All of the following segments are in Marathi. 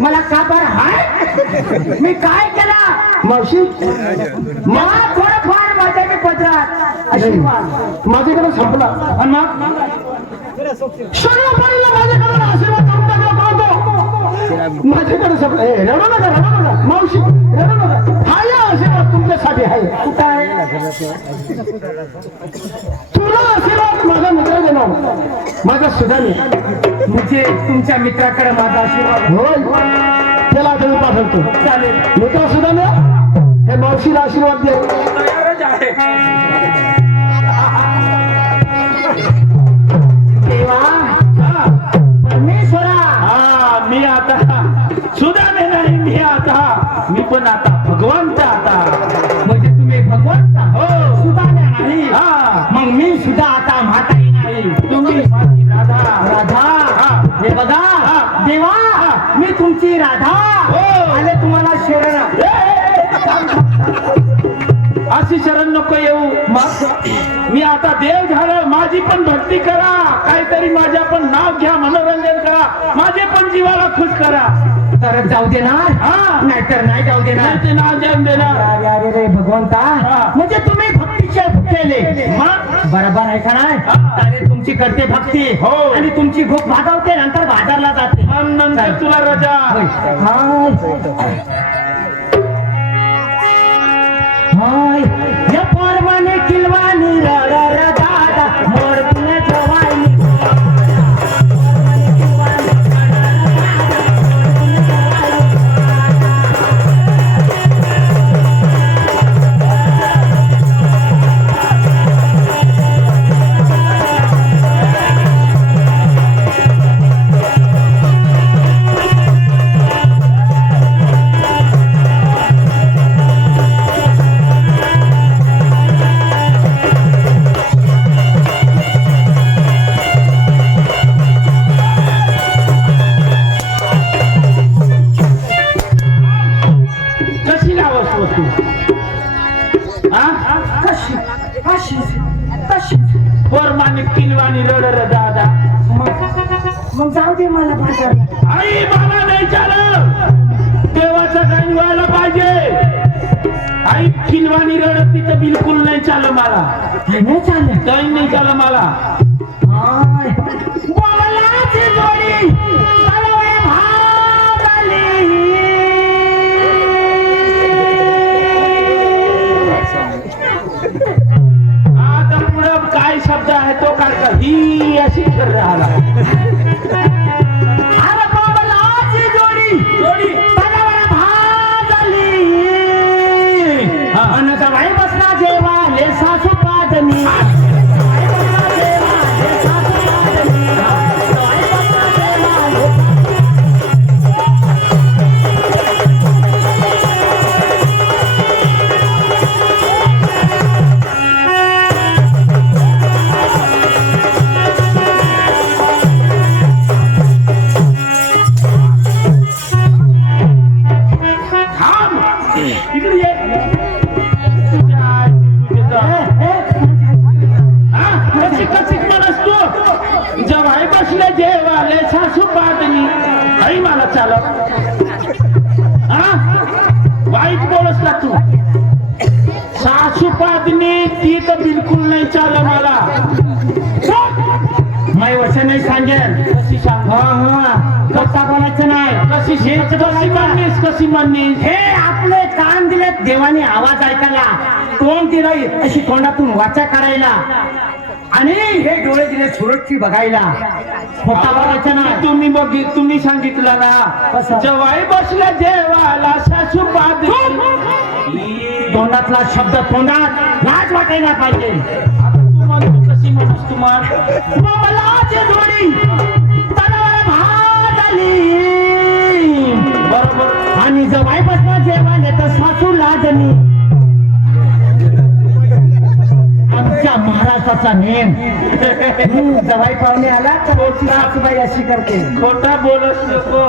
मला का बरं? हाय? मी काय केला? मावशी मला थोडंफार माझ्या मी आशीर्वाद. माझ्याकडे संपला. आणि मग? सगळं पाहिलं माझ्याकडे आशीर्वाद माझ्याकडे संपला. ए, रडू नका रडू नका. मावशी रडू नका. तुमच्यासाठी आहे. कुठं आहे तुला आशीर्वाद माझा मित्र देणार माझा सुधाने म्हणजे तुमच्या मित्राकडे माझा आशीर्वाद होय. त्याला मी पाठवतो. चालेल. मित्र सुधाने हे मावशीला आशीर्वाद दे. देवा परमेश्वरा. हा मी आता सुदाने नाही मी आता. मी पण आता भगवंत आता. म्हणजे तुम्ही भगवंत हो. सुधाण्या नाही हा. मग मी सुद्धा आता म्हातारी नाही तुम्ही राधा. राधा. हा. हे बघा. हा. देवा मी तुमची राधा. हो. आले तुम्हाला शरण. शरण नको येऊ. मी आता देव झालो. माझी पण भक्ती करा. काहीतरी माझ्या पण नाव घ्या. मनोरंजन करा. माझे पण जीवाला खुश करा. तर जाऊ देणार? हा. नाहीतर नाही जाऊ देणार. ते नाव देऊन देणार. अरे अरे रे भगवंता. म्हणजे तुम्ही भक्तीचे केले मग बरोबर आहे का नाही. अरे तुमची करते भक्ती. हो. आणि तुमची भूक भागवते नंतर बाजारला जाते. नंतर तुला रजा. होय. हाय. हाय. या परवाने किलवानी रड जाऊ दे मला बाजार आई मला नाही चालत. देवाचा काही व्हायला पाहिजे. आई किलवानी रडत तिथं बिलकुल नाही चालत मला. नाही चालेल काही नाही चालत मला. हाय. बोलाची जोडी तलवाई भागाली. आता पुढं काय शब्द आहे तो काढता. ही अशी कर राहिला हा? वाईट बोलस का तू. सासू पादनी ती तर बिलकुल नाही चाल मला. मैं वचन नाही सांगेन. कशी सांग हा हा. बोलायचं नाही? कशी शेत कशी म्हणलीस कशी म्हणलीस हे आपले कान दिलेत देवाने आवाज ऐकायला. तोंड दिलंय अशी तोंडातून वाचा काढायला. आणि हे डोळे दिले सुरक्षी बघायला. तुम्ही बघी तुम्ही सांगितलं ना? जवाई बसल्या जेवाला सासू पादनी तोंडातला शब्द तोंडात लाज वाटायला पाहिजे. कशी म्हणूस तुम्हाला महाराष्ट्राचा नेम. जवाई पाहुणे आला तर सासूबाई अशी करते. खोटा बोलत नको.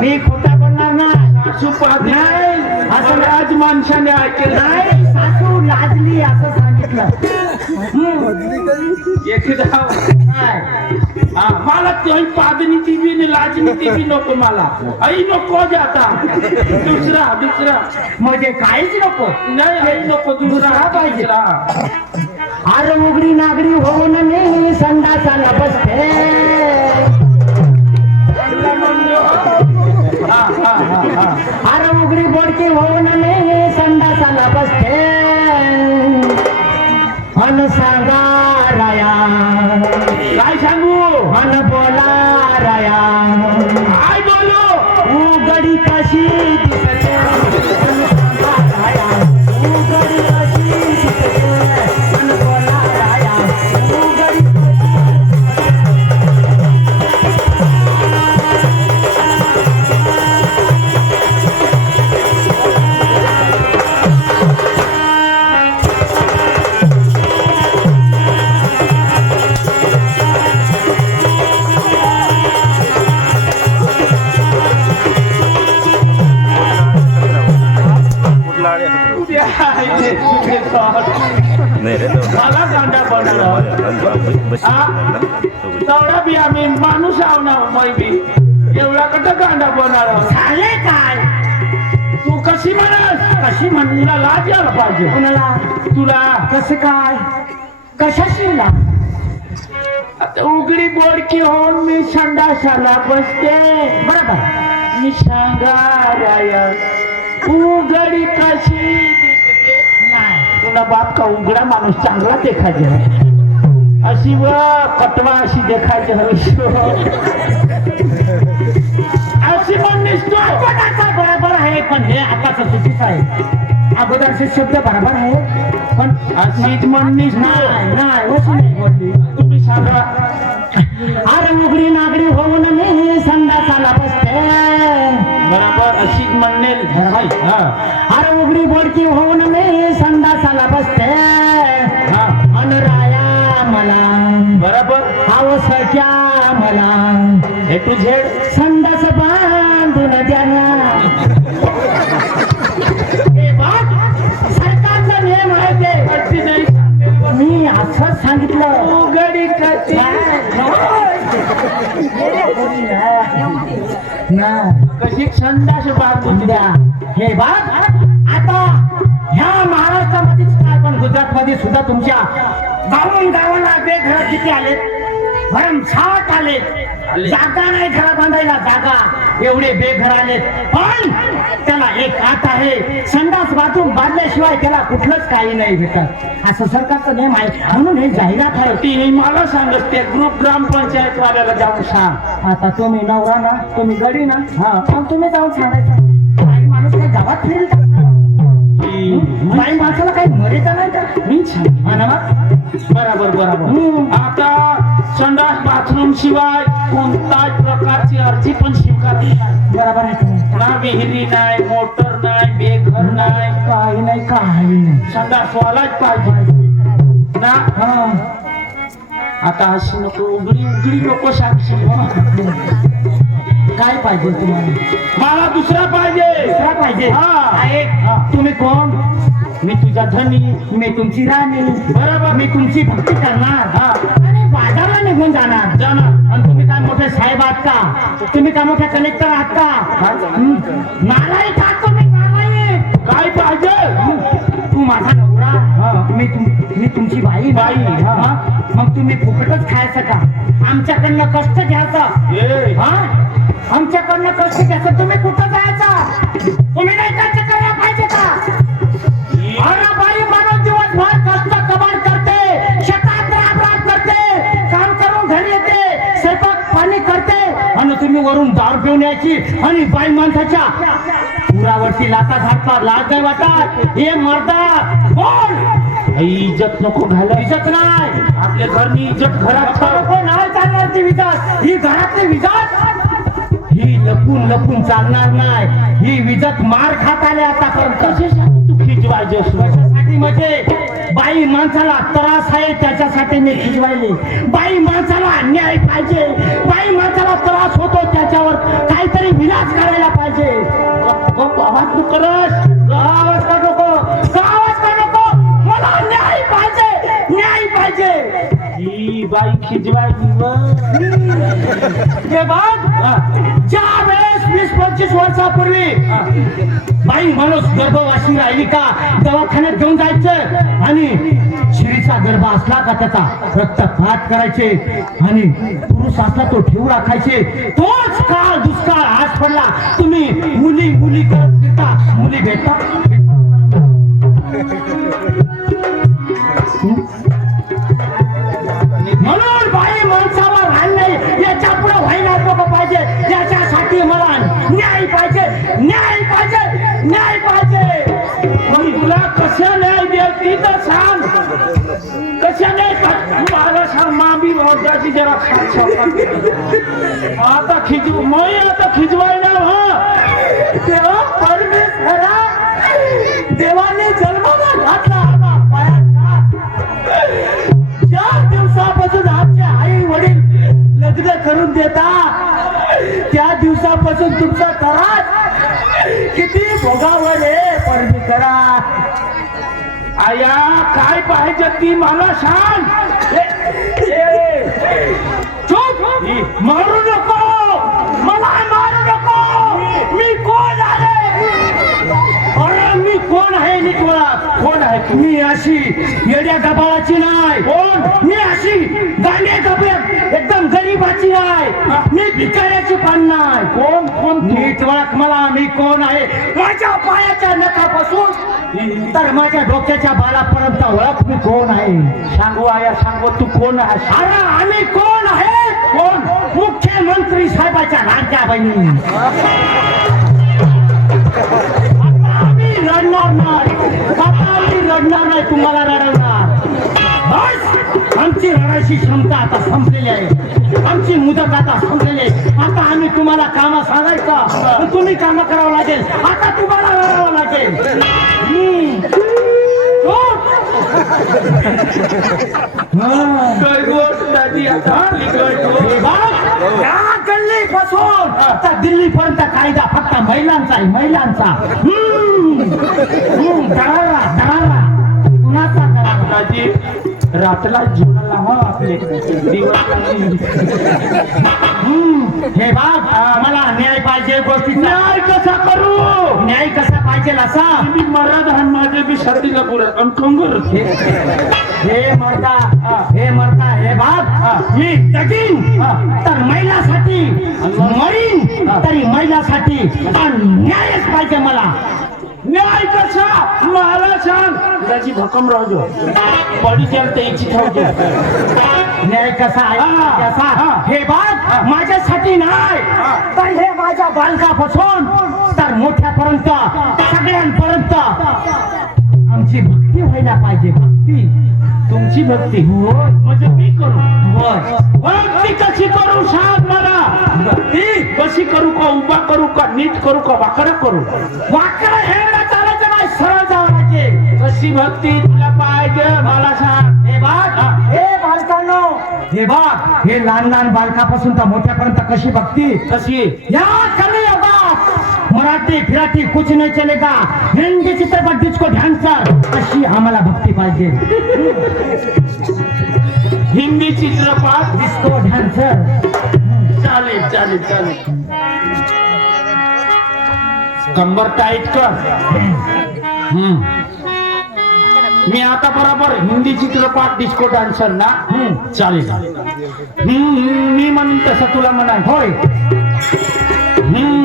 मी खोटा बोलणार ना सासू नाही. असं राज माणसाने ऐकलं. नाही सासू लाजली असं सांगितलं. एकदा हा मला ती पादनी ती बी लाजनी ती बी नको मला. आई नको जे आता. दुसरा दुसरा. म्हणजे काहीच नको. नाही आई नको दुसरा. दुसरा पाहिजे. अरे उघडी नागरी होऊन मी संडासाला बसते. अरे उघडी बोडकी होऊन मी संडासाला बसते. अन सांगा राया. काय सांगू? अन बोला राया. नाही रे. तो मला गांडा पडणार तेवढा बी आम्ही माणूस आहो ना मै बी एवढा कट गांडा बनणार आहोत. झाले काय? तू कशी म्हणस? कशी म्हणली लाज यायला पाहिजे. कोणाला? तुला. कसं काय? कशाशी ला आता उघडी बोडकी होऊन मी संडासाला बसते. बरोबर. मी सांगाराया उघडी कशी नाही बाप का उघडा माणूस चांगला देखायचे अशी व कटवा अशी देखायचे अशी पण तू बरोबर आहे पण हे आताच चुकीच आहे. अगोदरचे शब्द बरोबर आहे पण अशीच म्हणलीस नाही नाही तुम्ही सांगा. अरे उघडी नागरी होऊन मी संडासाला बसते. बरोबर अशीच म्हणणे अरे उघडी बोडकी होऊन मी संडासाला बसते हा. अन राया मला. बरोबर. आवसक्या मला. हे झेड. संडास बांधून द्या ना. हे बघ, सरकारचा नियम आहे ते. अशी नाही मी असं सांगितलं. उघडी कशी नाही कशी संडास बांधून द्या. हे आता ह्या महाराष्ट्रामध्येच काय पण गुजरात मध्ये सुद्धा तुमच्या गावून गावाला बेघर किती आलेत? भरमसाठ आलेत. जागा नाही घरा बांधायला जागा. एवढे बेघर आलेत. पण त्याला एक आत आहे. संडास बाथरूम बांधल्याशिवाय त्याला कुठलंच काही नाही भेटत. असं सरकारचा नियम आहे. म्हणून हे जाहिरात आहे. ती मला सांगत ते ग्रुप ग्रामपंचायत वाल्याला जाऊन सांग. आता तुम्ही नवरा ना तुम्ही गडी ना. हा मग तुम्ही जाऊन सांगायचं. काही माणूस काही गावात फिरेल का? बाई माणसाला काही मरेचा नाही का? हा ना? बरोबर. आता संडास बाथरूम शिवाय कोणताच प्रकारची अर्जी पण स्वीकारली नाही. बरोबर आहे. ना विहिरी नाही मोटर नाही बेघर नाही. काही नाही काही नाही. संडास वालाच पाहिजे. ना? हा. आता अशी नको उघडी उघडी नको सांगशील काय पाहिजे तुम्हाला? मला दुसरा पाहिजे. काय पाहिजे? हा. ऐक, हा. तुम्ही कोण? मी तुझा धनी मी तुमची राणी बरोबर. मी तुमची भक्ती करणार. हा. आणि बाजारला निघून जाणार. जाणार. आणि तुम्ही काय मोठे साहेब आहात का? तुम्ही काय मोठे कलेक्टर आहात का? हं? नालायक आहात तुम्ही नालायक. काय पाहिजे? तू माझा नवरा. मी तुम- मी तुमची बाई बाई, हा. हा? मग तुम्ही फुकटच खायचं का? आमच्याकडनं कष्ट घ्यायचं. ए, हा? आमच्याकडनं कष्ट घ्यायचं. तुम्ही कुठं जायचं? तुम्ही नाही कष्ट करायला पाहिजे का? अरे बाई माणूस दिवसभर कष्ट कमाल करते. शेतात राबराब करते. काम करून घरी येते. स्वयंपाक पाणी करते. आणि तुम्ही वरून दारू पिऊन यायची. आणि बाई माणसाच्या पुरावरती लाता घातला लाज नाही वाटत हे मर्दा. कोण इज्जत नको घालाय विजत नाही. आपल्या घरनी इज्जत घरात. नको नाही चालणार ती विजत. ही घरातली विजत. ही लपून लपून चालणार नाही. ही विजत मार खात आले आतापर्यंत. कशासाठी तू खिजवायचे कशासाठी म्हणजे? बाई माणसाला त्रास आहे त्याच्यासाठी मी खिजवायले. बाई माणसाला अन्याय पाहिजे. बाई माणसाला त्रास होतो त्याच्यावर काहीतरी विलास करायला पाहिजे. आवाज तू करस न्याय पाहिजे. पाहिजे बाई खिजवायची हे बघ ज्या वेळेस वीस पंचवीस वर्षापूर्वी बाई माणूस गर्भवाशी राहिली का दवाखान्यात घेऊन जायचं आणि शिरीचा गर्भ असला का त्याचा रक्तपात करायचे आणि पुरुष असला तो ठेवू राखायचे. तोच काळ दुष्काळ आज पडला. तुम्ही मुली मुली करत मुली भेटता. न्याय पाहिजे मग तुला कशा न्याय द्यायची तर सांग. कशा न्याय का- मला सांग मामी भावताची जरा आता खिजव मी आता खिजवाय ना हो तेव्हा परमेश्वरा देवाने जन्माला घातला आम्हा पायात चार दिवसापासून आमचे आई वडील लग्न करून देता त्या दिवसापासून तुमचा त्रास किती आया काय पाहिजे ती मला सांग. चुप. मारू नको. कोण आहे निकवळा कोण आहे तू? मी अशी. येड्या गबाळाची नाही कोण? मी अशी. गांडे गबे एकदम गरीबाची नाही मी भिकाऱ्याची पण नाही कोण? कोण नीट ओळख मला मी कोण आहे? माझ्या पायाच्या नखापासून तर माझ्या डोक्याच्या बालापर्यंत ओळख मी कोण आहे? सांगू आया सांगू. तू कोण आहे? अरे आम्ही कोण आहे? कोण? मुख्यमंत्री साहेबाच्या लाडक्या बहिणी रडणार नाही. रडणार नाही तुम्हाला रडवणार. बस! आमची रडायची क्षमता आता संपलेली आहे. आमची मुदत आता संपलेली आहे. आता आम्ही तुम्हाला काम सांगायचं. तुम्ही काम करावं लागेल. आता तुम्हाला रडावं लागेल. दिल्लीपर्यंत कायदा फक्त महिलांचा आहे महिलांचा. हम्म. हम्म, कुणाचा दरारा रातला जीवनाला हा आपले दिवस हे बाप मला न्याय पाहिजे गोष्टी न्याय कसा करू न्याय कसा पाहिजे असा मी मराठ आणि माझे मी छातीला बोलत आणि कंबर हे. मरता हे मरता हे बाप मी जगीन. तर महिलासाठी मरीन तरी महिलासाठी आणि न्यायच पाहिजे मला. न्याय कसा मला सांग. त्याची भक्कम राहू दे. बॉडी त्याची ठेवतो न्याय कसा आहे? हा, कसा? हा. हे बाग माझ्यासाठी नाही. तर हे माझ्या बालकापासून तर मोठ्यापर्यंत सगळ्यांपर्यंत आमची भक्ती व्हायला पाहिजे. भक्ती. तुमची भक्ती. होय. म्हणजे मी करू? भक्ती कशी करू? सांग मला. भक्ती? कशी करू का उभा करू का नीट करू का वाकडा करू? वाकडं हेरडं चालायचं नाही सरळ जावं लागेल. कशी भक्ती तुला पाहिजे मला सांग. हे बाग हे. बालकांनो हे बाग हे लहान लहान बालकापासून तर मोठ्यापर्यंत कशी भक्ती? कशी? या कलियुगात मराठी फिराठी कुछ नाही चलेगा. हिंदी चित्रपट डिस्को ध्यानसर अशी आम्हाला भक्ती पाहिजे. हिंदी चित्रपट डिस्को ध्यानसर चालेल चालेल चालेल. कंबर टाईट कर. मी आता बरोबर हिंदी चित्रपट डिस्को डान्सर ना? हम्म. चालेल मी म्हणून तसं तुला म्हणा होय. हम्म.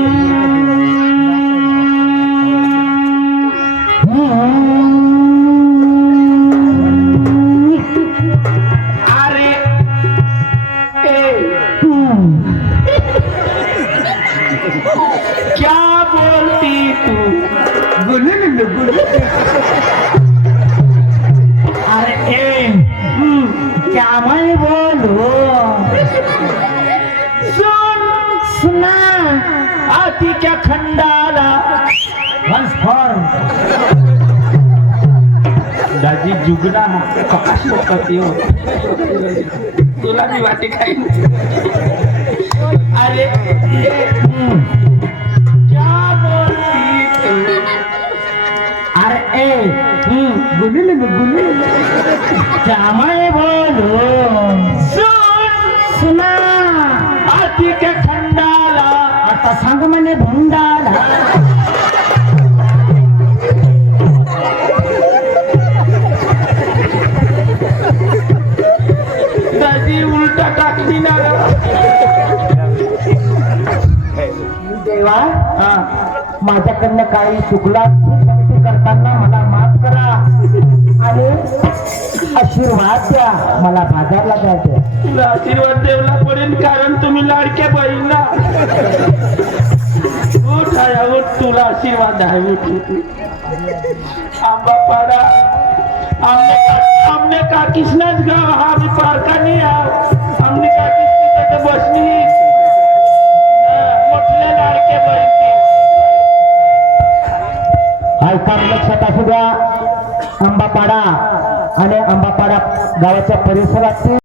जुगना तुला मी वाटे काही अरे अरे ए गुलिल गुलिल श्यामाय बोलो सुना आती के खंडाला आता सांग म्हणे भंडाला. हा माझ्याकडनं काही चुकला करताना मला माफ करा. आणि आशीर्वाद द्या मला बाजारला जायचं तुला आशीर्वाद देवला पडेल कारण तुम्ही लाडक्या बहीण उठ उठ तुला आशीर्वाद आहे उठ आंबा पाडा. आमने का आमने किसनाच गाव हा मी पारका नाही आमने का किसनी ऐका लक्षात असू द्या. आंबापाडा आणि आंबापाडा गावाच्या परिसरातील